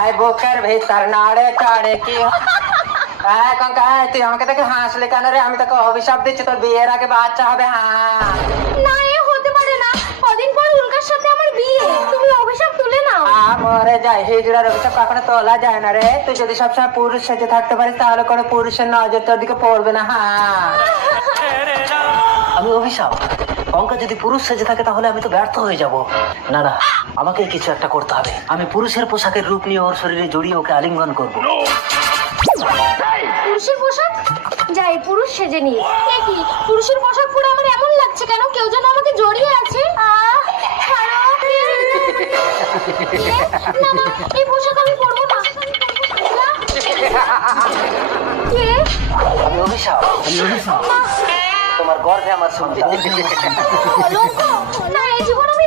I বুকের ভিতর নাড়ে চাড়ে কি তুই আমাকে দেখে হাসলে কেন রে? আমি তোকে অভিশাপ দিচ্ছি, তোর বিয়ের আগে বাচ্চা হবে। হ্যাঁ না, এ হতে পারে না। কদিন পর উল্কার সাথে আমার বিয়ে, তুমি অভিশাপ তুলে নাও। মরে যায়, হিজড়ার অভিশাপ কখনো তোলা যায় না রে। তুই যদি সবসময় পুরুষ সেজে থাকতে পারিস তাহলে কোনো পুরুষের নজর তোর দিকে পড়বে না। হ্যাঁ আমি অভিশাপ? অঙ্কা যদি পুরুষ সেজে থাকে তাহলে আমি তো ব্যর্থ হয়ে যাব। না না, আমাকে কিছু একটা করতে হবে। আমি পুরুষের পোশাকের রূপ নিয়ে ওর শরীরে জড়িয়ে ওকে আলিঙ্গন করব। পুরুষের পোশাক? যাই পুরুষ সেজে নি। এ কি, পুরুষের পোশাক পরে আমার এমন লাগছে কেন? কেউ যেন আমাকে জড়িয়ে আছে। না না, এই পোশাক আমি পরবো না। কে? আমি অভিশাপ। তোমার গর্ভে আমার সন্তান। অলঙ্ক? না, এই জীবন আমি